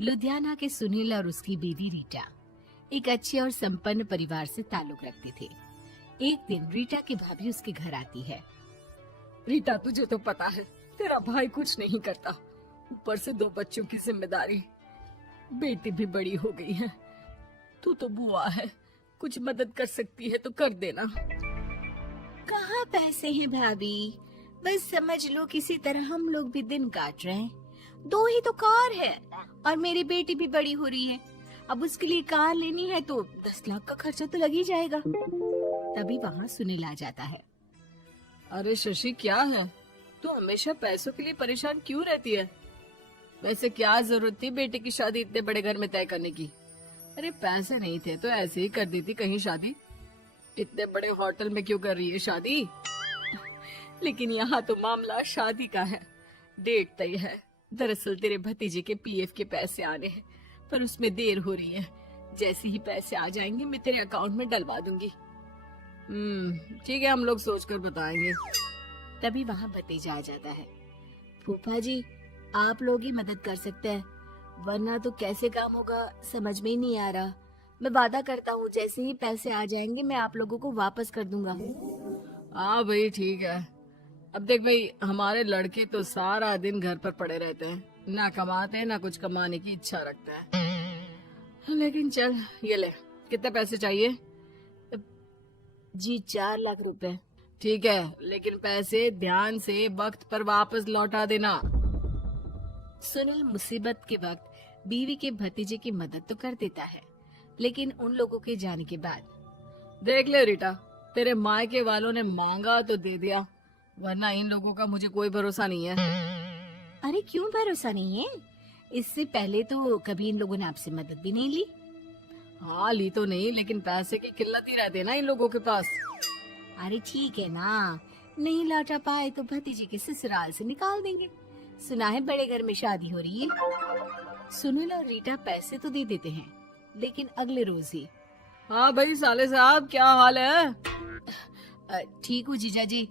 लुधियाना के सुनील और उसकी बीवी रीटा एक अच्छे और संपन्न परिवार से ताल्लुक रखते थे। एक दिन रीटा की भाभी उसके घर आती है। रीटा, तुझे तो पता है तेरा भाई कुछ नहीं करता, ऊपर से 2 बच्चों की जिम्मेदारी, बेटी भी बड़ी हो गई है। तू तो बुआ है, कुछ मदद कर सकती है तो कर देना। कहाँ पैसे हैं भाभी, बस समझ लो किसी तरह हम लोग भी दिन काट रहे हैं। 2 ही तो कार है और मेरी बेटी भी बड़ी हो रही है। अब उसके लिए कार लेनी है तो 10 लाख का खर्चा तो लग ही जाएगा। तभी वहाँ सुनील आ जाता है। अरे शशि, क्या है, तू हमेशा पैसों के लिए परेशान क्यों रहती है? वैसे क्या जरूरत थी बेटी की शादी इतने बड़े घर में तय करने की? अरे पैसे नहीं थे तो ऐसे ही कर देती कहीं शादी। इतने बड़े होटल में क्यों कर रही है शादी? लेकिन यहाँ तो मामला शादी का है, डेट तय है। दरअसल तेरे भतीजे के पीएफ के पैसे आने हैं, पर उसमें देर हो रही है। जैसे ही पैसे आ जाएंगे मैं तेरे अकाउंट में डलवा दूंगी। ठीक है, हम लोग सोचकर बताएंगे। तभी वहाँ भतीजा आ जाता है। फूफा जी, आप लोग ही मदद कर सकते हैं, वरना तो कैसे काम होगा समझ में ही नहीं आ रहा। मैं वादा करता हूँ जैसे ही पैसे आ जाएंगे मैं आप लोगों को वापस कर दूंगा। हाँ भाई, ठीक है। अब देख भाई, हमारे लड़के तो सारा दिन घर पर पड़े रहते हैं, ना कमाते हैं ना कुछ कमाने की इच्छा रखते हैं। लेकिन चल, ये ले, कितने पैसे चाहिए? जी 4 लाख रुपए। ठीक है, लेकिन पैसे ध्यान से वक्त पर वापस लौटा देना। सुनील मुसीबत के वक्त बीवी के भतीजे की मदद तो कर देता है, लेकिन उन लोगों के जाने के बाद देख ले रीटा, तेरे मायके वालों ने मांगा तो दे दिया, वरना इन लोगों का मुझे कोई भरोसा नहीं है। अरे क्यों भरोसा नहीं है? इससे पहले तो कभी इन लोगों ने आपसे मदद भी नहीं ली। हाँ, ली तो नहीं, लेकिन पैसे की किल्लत ही रहती है ना इन लोगों के पास। अरे ठीक है ना, नहीं लौटा पाए तो भतीजे के ससुराल से निकाल देंगे। सुना है बड़े घर में शादी हो रही है। सुनील और रीटा पैसे तो दे देते हैं, लेकिन अगले रोज ही। हाँ भाई साले साहब, क्या हाल है? ठीक हूँ जीजा जी।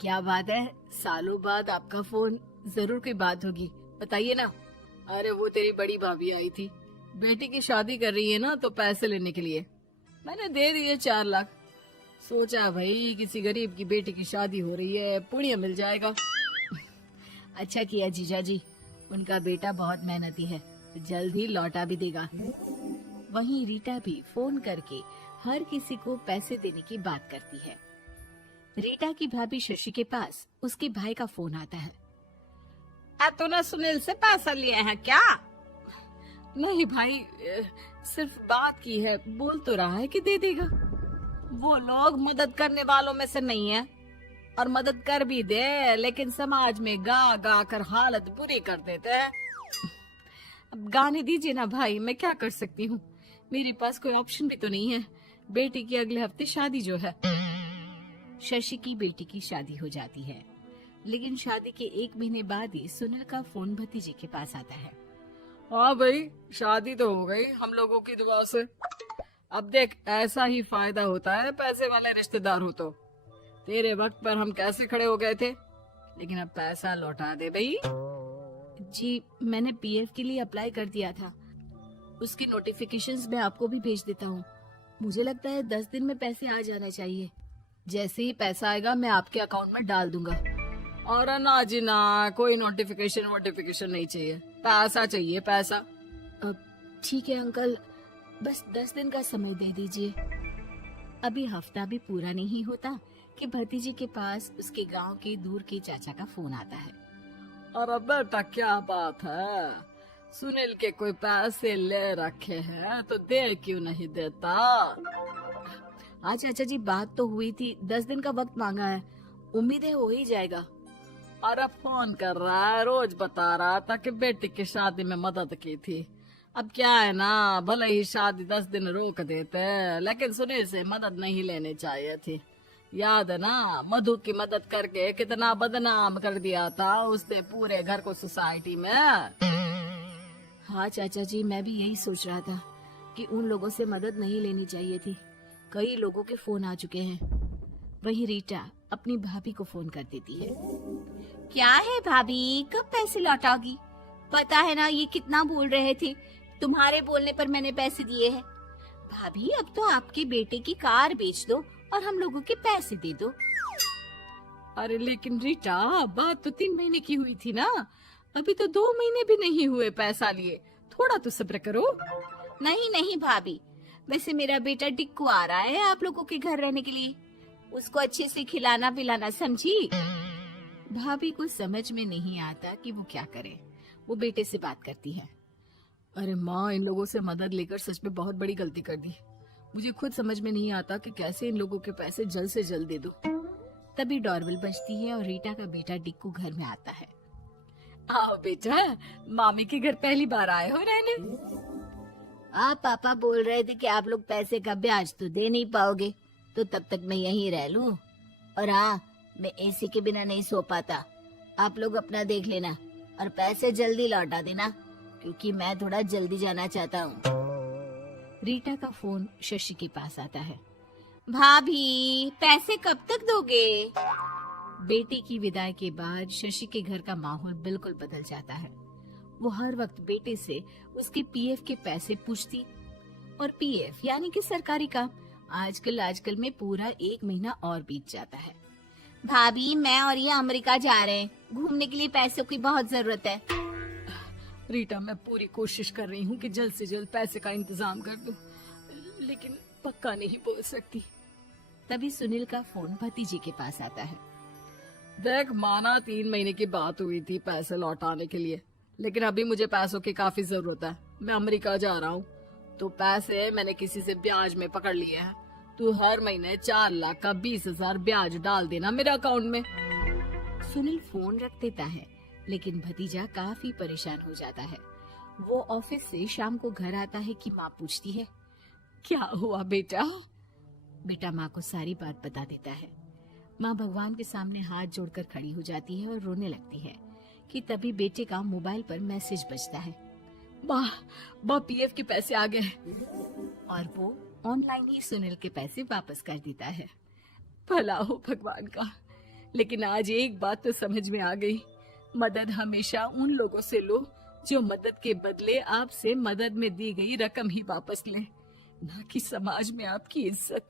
क्या बात है, सालों बाद आपका फोन, जरूर कोई बात होगी, बताइए ना। अरे वो तेरी बड़ी भाभी आई थी, बेटी की शादी कर रही है ना, तो पैसे लेने के लिए मैंने दे दिए 4 लाख। सोचा भाई किसी गरीब की बेटी की शादी हो रही है, पुण्य मिल जाएगा। अच्छा किया जीजा जी, उनका बेटा बहुत मेहनती है, जल्द ही लौटा भी देगा। वहीं रीटा भी फोन करके हर किसी को पैसे देने की बात करती है। रीटा की भाभी शशि के पास उसके भाई का फोन आता है। तूने सुनील से पैसा लिया है क्या? नहीं भाई, सिर्फ बात की है, बोल तो रहा है कि दे देगा। वो लोग मदद करने वालों में से नहीं है, और मदद कर भी दे लेकिन समाज में गा गा कर हालत बुरी कर देते हैं। अब गाने दीजिए ना भाई, मैं क्या कर सकती हूँ, मेरे पास कोई ऑप्शन भी तो नहीं है। बेटी की अगले हफ्ते शादी जो है। शशि की बेटी की शादी हो जाती है, लेकिन शादी के 1 महीने बाद ही सुनील का फोन भतीजे के पास आता है। हाँ भाई, शादी तो हो गई हम लोगों की दुआ से। अब देख, ऐसा ही फायदा होता है पैसे वाले रिश्तेदार हो तो। तेरे वक्त पर हम कैसे खड़े हो गए थे, लेकिन अब पैसा लौटा दे भाई। जी, मैंने पीएफ के लिए अप्लाई कर दिया था, उसकी नोटिफिकेशंस मैं आपको भी भेज देता हूँ। मुझे लगता है 10 दिन में पैसे आ जाना चाहिए। जैसे ही पैसा आएगा मैं आपके अकाउंट में डाल दूंगा। और ना जी ना, कोई नोटिफिकेशन नहीं चाहिए, पैसा चाहिए, पैसा। ठीक है अंकल, बस 10 दिन का समय दे दीजिए। अभी हफ्ता भी पूरा नहीं होता कि भतीजे के पास उसके गांव के दूर के चाचा का फोन आता है। अरे बेटा, क्या बात है, सुनील के कोई पैसे ले रखे हैं तो दे क्यों नहीं देता? हाँ चाचा जी, बात तो हुई थी, 10 दिन का वक्त मांगा है, उम्मीद है हो ही जाएगा। अरे फोन कर रहा है, रोज बता रहा था कि बेटी की शादी में मदद की थी। अब क्या है ना, भले ही शादी 10 दिन रोक देते, लेकिन सुनील से मदद नहीं लेनी चाहिए थी। याद है ना, मधु की मदद करके कितना बदनाम कर दिया था उसने पूरे घर को सोसाइटी में। हाँ चाचा जी, मैं भी यही सोच रहा था कि उन लोगों से मदद नहीं लेनी चाहिए थी। कई लोगों के फोन आ चुके हैं। वहीं रीटा अपनी भाभी को फोन कर देती है। क्या है भाभी, कब पैसे लौटाओगी? पता है ना ये कितना बोल रहे थे, तुम्हारे बोलने पर मैंने पैसे दिए हैं। भाभी अब तो आपके बेटे की कार बेच दो और हम लोगों के पैसे दे दो। अरे लेकिन रीटा, बात तो 3 महीने की हुई थी ना, अभी तो 2 महीने भी नहीं हुए पैसा लिए, थोड़ा तो सब्र करो। नहीं नहीं भाभी, वैसे मेरा बेटा टिक्कू आ रहा है आप लोगों के घर रहने के लिए, उसको अच्छे से खिलाना पिलाना, समझी। भाभी को समझ में नहीं आता कि वो क्या करे। वो बेटे से बात करती है। अरे माँ, इन लोगों से मदद लेकर सच में बहुत बड़ी गलती कर दी। मुझे खुद समझ में नहीं आता कि कैसे इन लोगों के पैसे जल्द से जल्द दे दूं। तभी डोरबेल बजती है और रीटा का बेटा टिक्कू घर में आता है। आओ बेटा, मामी के घर पहली बार आए हो रहने। आप पापा बोल रहे थे कि आप लोग पैसे का ब्याज तो दे नहीं पाओगे, तो तब तक मैं यहीं रह लूं। और हाँ, मैं एसी के बिना नहीं सो पाता। आप लोग अपना देख लेना और पैसे जल्दी लौटा देना, क्योंकि मैं थोड़ा जल्दी जाना चाहता हूँ। रीटा का फोन शशि के पास आता है। भाभी, पैसे कब तक दोगे? बेटी की विदाई के बाद शशि के घर का माहौल बिल्कुल बदल जाता है। वो हर वक्त बेटे से उसके पीएफ के पैसे पूछती, और पीएफ यानी कि सरकारी काम आजकल में पूरा 1 महीना और बीत जाता है। भाभी, मैं और ये अमेरिका जा रहे हैं, घूमने के लिए पैसों की बहुत जरूरत है। रीटा, मैं पूरी कोशिश कर रही हूँ कि जल्द से जल्द पैसे का इंतजाम कर दूं, लेकिन पक्का नहीं बोल सकती। तभी सुनील का फोन भतीजे के पास आता है। देख माना 3 महीने की बात हुई थी पैसे लौटाने के लिए, लेकिन अभी मुझे पैसों की काफी जरूरत है। मैं अमेरिका जा रहा हूँ, तो पैसे मैंने किसी से ब्याज में पकड़ लिए हैं। तू हर महीने 4 लाख का 20,000 ब्याज डाल देना मेरे अकाउंट में। सुनील फोन रख देता है, लेकिन भतीजा काफी परेशान हो जाता है। वो ऑफिस से शाम को घर आता है कि माँ पूछती है, क्या हुआ बेटा? बेटा माँ को सारी बात बता देता है। माँ भगवान के सामने हाथ जोड़कर खड़ी हो जाती है और रोने लगती है कि तभी बेटे का मोबाइल पर मैसेज बजता है। वाह, पीएफ के पैसे आ गए। और वो ऑनलाइन ही सुनील के पैसे वापस कर देता है। भला हो भगवान का। लेकिन आज एक बात तो समझ में आ गई, मदद हमेशा उन लोगों से लो जो मदद के बदले आपसे मदद में दी गई रकम ही वापस लें, ना कि समाज में आपकी इज्जत।